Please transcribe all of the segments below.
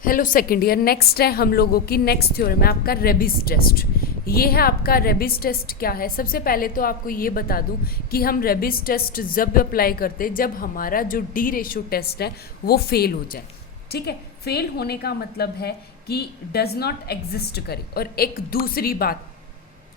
Hello second year. Next है हम लोगों की नेक्स्ट थ्योरम है आपका रेबिस टेस्ट। ये है आपका रेबिस टेस्ट। क्या है, सबसे पहले तो आपको ये बता दूं कि हम रेबिस टेस्ट जब अप्लाई करते हैं जब हमारा जो डी रेशो टेस्ट है वो फेल हो जाए। ठीक है, फेल होने का मतलब है कि डज नॉट एग्जिस्ट करे। और एक दूसरी बात,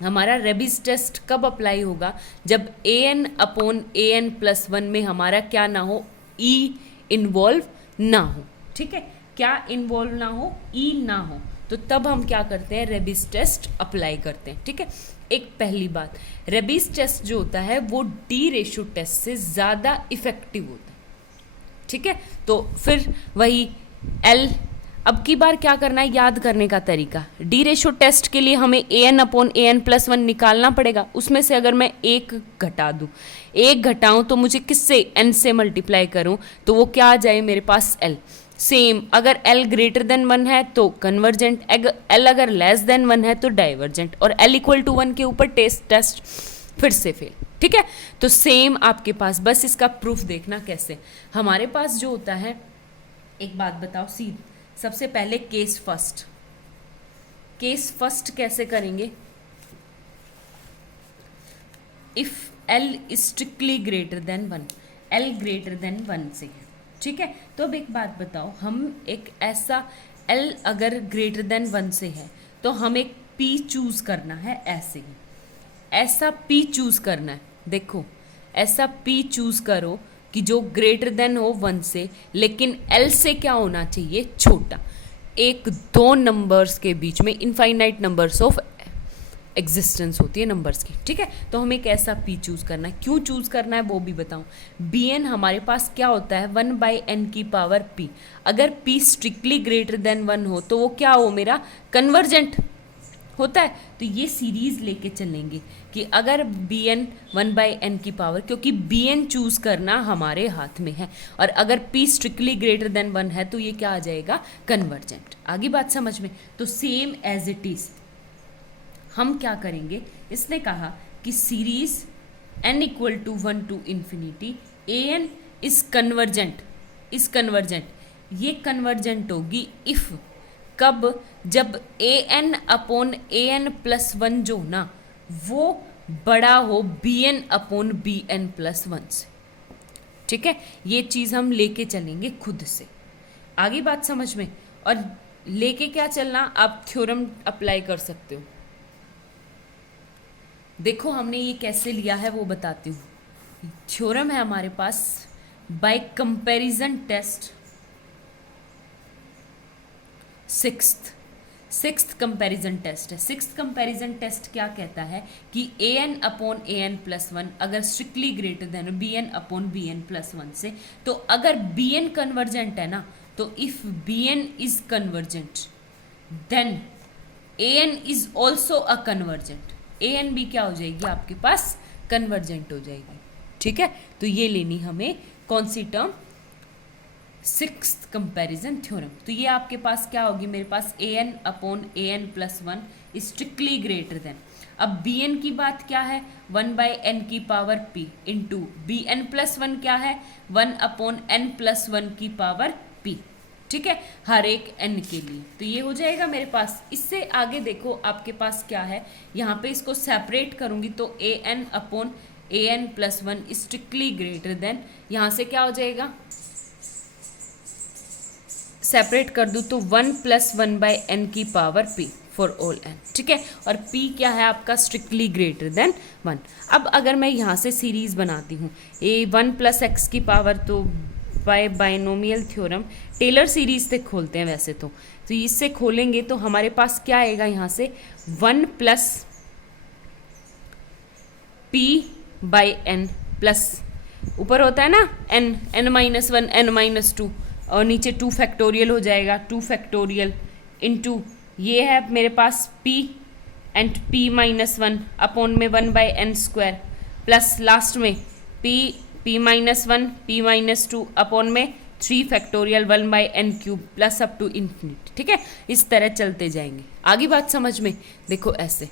हमारा रेबिस टेस्ट कब अप्लाई होगा, जब a n upon a n plus one में हमारा क्या ना हो, ई इन्वॉल्व ना हो। ठीक है, क्या इन्वॉल्व ना हो, ई ना हो, तो तब हम क्या करते हैं, रेबिस टेस्ट अप्लाई करते हैं। ठीक है, एक पहली बात, रेबिस टेस्ट जो होता है वो डी रेशो टेस्ट से ज़्यादा इफेक्टिव होता है। ठीक है, तो फिर वही एल, अब की बार क्या करना है, याद करने का तरीका, डी रेशो टेस्ट के लिए हमें ए n upon a n plus one निकालना पड़ेगा। उसमें से अगर मैं एक घटा दूँ, एक घटाऊँ तो मुझे किससे, एन से मल्टीप्लाई करूँ तो वो क्या आ जाए मेरे पास, एल। सेम, अगर एल ग्रेटर देन वन है तो कन्वर्जेंट, एल अगर लेस देन वन है तो डाइवर्जेंट, और एल इक्वल टू वन के ऊपर टेस्ट फिर से फेल। ठीक है, तो सेम आपके पास, बस इसका प्रूफ देखना कैसे। हमारे पास जो होता है, एक बात बताओ सी, सबसे पहले केस फर्स्ट। केस फर्स्ट कैसे करेंगे, if L strictly greater than one, L greater than one से है। ठीक है, तो अब एक बात बताओ, हम एक ऐसा एल अगर ग्रेटर देन वन से है तो हम एक पी चूज करना है, ऐसे ही ऐसा पी चूज करना है। देखो, ऐसा पी चूज करो कि जो ग्रेटर देन हो वन से, लेकिन एल से क्या होना चाहिए, छोटा। एक दो नंबर्स के बीच में इनफाइनाइट नंबर्स ऑफ एग्जिस्टेंस होती है नंबर्स की। ठीक है, तो हमें एक ऐसा पी चूज करना है। क्यों चूज करना है वो भी बताऊं। बी एन हमारे पास क्या होता है, वन बाई एन की पावर पी। अगर p strictly greater than one हो तो वो क्या हो, मेरा कन्वर्जेंट होता है। तो ये सीरीज लेके चलेंगे कि अगर b n one by n की पावर, क्योंकि बी एन चूज करना हमारे हाथ में है, और अगर p strictly greater than one है तो ये क्या आ जाएगा, कन्वर्जेंट। आगे बात समझ में। तो सेम एज इट इज हम क्या करेंगे, इसने कहा कि series n equal to one to infinity a n is convergent, is convergent. ये कन्वर्जेंट होगी इफ, कब, जब a n upon a n plus one जो ना वो बड़ा हो b n upon b n plus one से। ठीक है, ये चीज़ हम लेके चलेंगे खुद से। आगे बात समझ में। और लेके क्या चलना, आप थ्योरम अप्लाई कर सकते हो। देखो हमने ये कैसे लिया है वो बताती हूँ। थ्योरम है हमारे पास by comparison test, sixth comparison test है। सिक्स्थ कंपैरिजन टेस्ट क्या कहता है कि a n upon a n plus one अगर strictly greater than b n upon b n plus one से, तो अगर बी एन कन्वर्जेंट है ना, तो if b n is convergent then a n is also a convergent. A n b क्या हो जाएगी आपके पास, कन्वर्जेंट हो जाएगी। ठीक है, तो ये लेनी हमें कौन सी टर्म, सिक्स्थ कंपैरिजन थ्योरम। तो ये आपके पास क्या होगी, मेरे पास a n upon a n plus one strictly greater than, अब बी एन की बात क्या है, वन बाई एन की power p into b n plus one क्या है, one upon n plus one की पावर पी। ठीक है, हर एक n के लिए। तो ये हो जाएगा मेरे पास। इससे आगे देखो आपके पास क्या है, यहाँ पे इसको सेपरेट करूंगी तो a n upon a n plus one strictly greater than, यहाँ से क्या हो जाएगा, सेपरेट कर दूँ तो one plus one by n की power p for all n. ठीक है, और p क्या है आपका, स्ट्रिक्टली ग्रेटर देन वन। अब अगर मैं यहाँ से सीरीज बनाती हूँ, ए वन प्लस एक्स की पावर, तो by binomial theorem Taylor series से खोलते हैं वैसे तो इससे खोलेंगे तो हमारे पास क्या आएगा, यहाँ से one plus p by n plus, ऊपर होता है ना n, n minus one, n minus two, और नीचे टू फैक्टोरियल हो जाएगा, टू फैक्टोरियल इंटू ये है मेरे पास p and p minus one upon में one by n square, plus last में p minus one, p minus two upon में three factorial one by n cube plus up to infinity. ठीक है, इस तरह चलते जाएंगे। आगे बात समझ में। देखो ऐसे,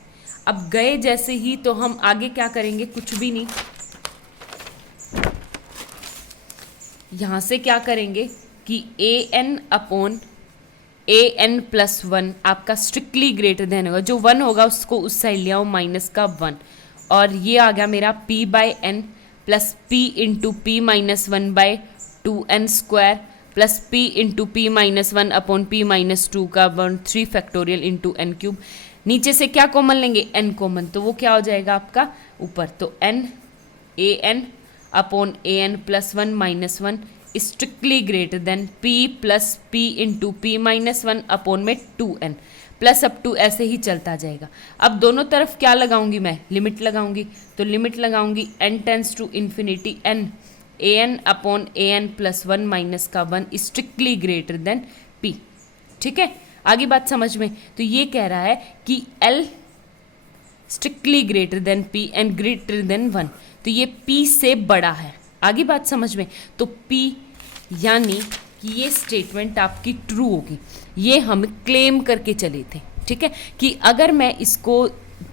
अब गए जैसे ही तो हम आगे क्या करेंगे, कुछ भी नहीं, यहाँ से क्या करेंगे कि a n upon a n plus one आपका स्ट्रिक्टली ग्रेटर देन होगा, जो वन होगा उसको उस साइड ले आओ माइनस का वन, और ये आ गया मेरा p by n plus p into p minus one by two n square plus p into p minus one upon p minus two का one 3 factorial into n cube. नीचे से क्या कॉमन लेंगे, n कॉमन, तो वो क्या हो जाएगा आपका ऊपर, तो n a n upon a n plus one minus one strictly greater than p plus p into p minus one upon में 2n प्लस अप टू ऐसे ही चलता जाएगा। अब दोनों तरफ क्या लगाऊंगी मैं, लिमिट लगाऊंगी, तो लिमिट लगाऊंगी n tends to infinity n a n upon a n plus one minus का one strictly greater than p। ठीक है, आगे बात समझ में। तो ये कह रहा है कि l strictly greater than p and greater than one, तो ये p से बड़ा है। आगे बात समझ में, तो p यानी कि ये स्टेटमेंट आपकी ट्रू होगी, ये हम क्लेम करके चले थे। ठीक है, कि अगर मैं इसको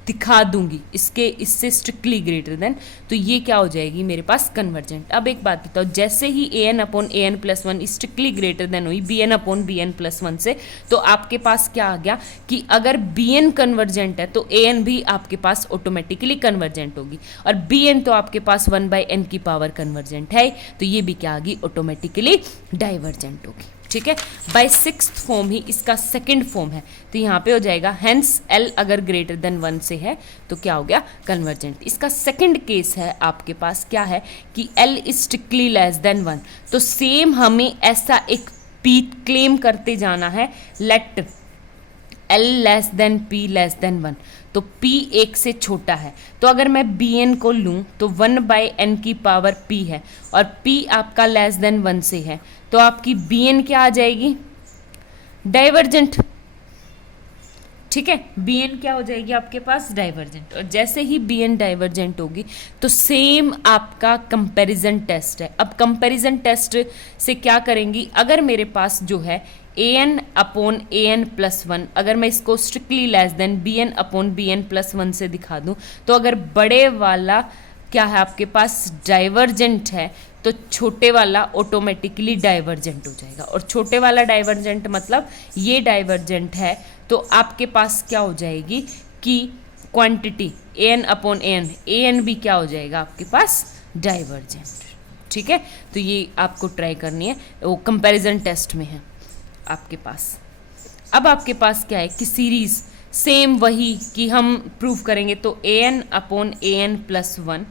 दिखा दूंगी इसके इससे स्ट्रिक्टली ग्रेटर देन, तो ये क्या हो जाएगी मेरे पास कन्वर्जेंट। अब एक बात बताओ, जैसे ही a n upon a n plus one strictly greater than हुई b n upon b n plus one से, तो आपके पास क्या आ गया कि अगर बी एन कन्वर्जेंट है तो ए एन भी आपके पास ऑटोमेटिकली कन्वर्जेंट होगी, और बी एन तो आपके पास वन बाई एन की पावर कन्वर्जेंट है, तो ये भी क्या आ गई ऑटोमेटिकली डाइवर्जेंट होगी। ठीक है, बाय सिक्स्थ फॉर्म ही इसका सेकंड फॉर्म है, तो यहाँ पे हो जाएगा हेंस एल अगर ग्रेटर देन वन से है तो क्या हो गया कन्वर्जेंट। इसका सेकंड केस है आपके पास क्या है कि l is strictly less than one, तो सेम हमें ऐसा एक पी क्लेम करते जाना है, let l less than p less than one, तो p एक से छोटा है, तो अगर मैं बी एन को लूँ तो वन बाई एन की पावर p है, और p आपका लेस देन वन से है, तो आपकी बी एन क्या आ जाएगी डाइवर्जेंट। ठीक है, बी एन क्या हो जाएगी आपके पास डाइवर्जेंट, और जैसे ही बी एन डाइवर्जेंट होगी तो सेम आपका कंपैरिजन टेस्ट है। अब कंपैरिजन टेस्ट से क्या करेंगी, अगर मेरे पास जो है a n upon a n plus one, अगर मैं इसको strictly less than b n upon b n plus one से दिखा दूं, तो अगर बड़े वाला क्या है आपके पास डाइवर्जेंट है, तो छोटे वाला ऑटोमेटिकली डाइवर्जेंट हो जाएगा, और छोटे वाला डाइवर्जेंट मतलब ये डाइवर्जेंट है, तो आपके पास क्या हो जाएगी कि quantity A n upon a N भी क्या हो जाएगा आपके पास डाइवर्जेंट। ठीक है, तो ये आपको ट्राई करनी है, वो कंपैरिजन टेस्ट में है आपके पास। अब आपके पास क्या है कि सीरीज सेम वही कि हम प्रूव करेंगे, तो a n upon a n plus one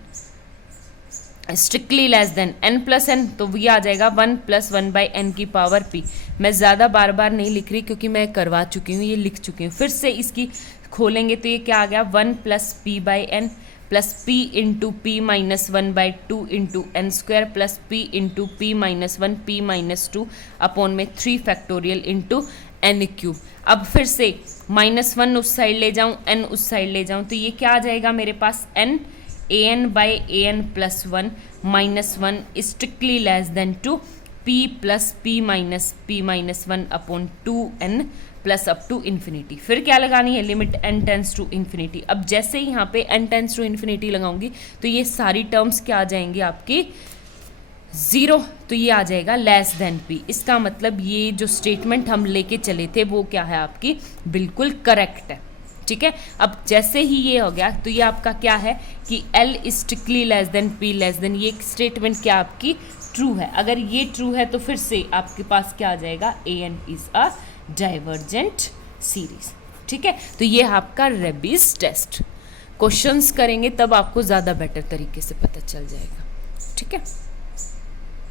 strictly less than n plus n, तो ये आ जाएगा one plus one by n की पावर पी। मैं ज़्यादा बार बार नहीं लिख रही क्योंकि मैं करवा चुकी हूँ, ये लिख चुकी हूँ। फिर से इसकी खोलेंगे तो ये क्या आ गया one plus p by n plus p into p minus one by two into n square plus p into p minus one p minus two upon में 3 फैक्टोरियल इंटू एन क्यूब। अब फिर से माइनस वन उस side ले जाऊँ, N उस side ले जाऊँ, तो ये क्या आ जाएगा मेरे पास n a n by a n plus one minus one strictly less than two p plus p minus one upon two n plus up to infinity. फिर क्या लगानी है limit n tends to infinity. अब जैसे ही यहाँ पे n tends to infinity लगाऊंगी तो ये सारी टर्म्स क्या आ जाएंगी आपकी ज़ीरो, तो ये आ जाएगा लेस देन p। इसका मतलब ये जो स्टेटमेंट हम लेके चले थे वो क्या है आपकी बिल्कुल करेक्ट है। ठीक है, अब जैसे ही ये हो गया तो ये आपका क्या है कि L strictly less then P less than, ये स्टेटमेंट क्या आपकी ट्रू है। अगर ये ट्रू है तो फिर से आपके पास क्या आ जाएगा AN is a divergent series. ठीक है, तो ये आपका रेबीज टेस्ट क्वेश्चंस करेंगे तब आपको ज़्यादा बेटर तरीके से पता चल जाएगा। ठीक है।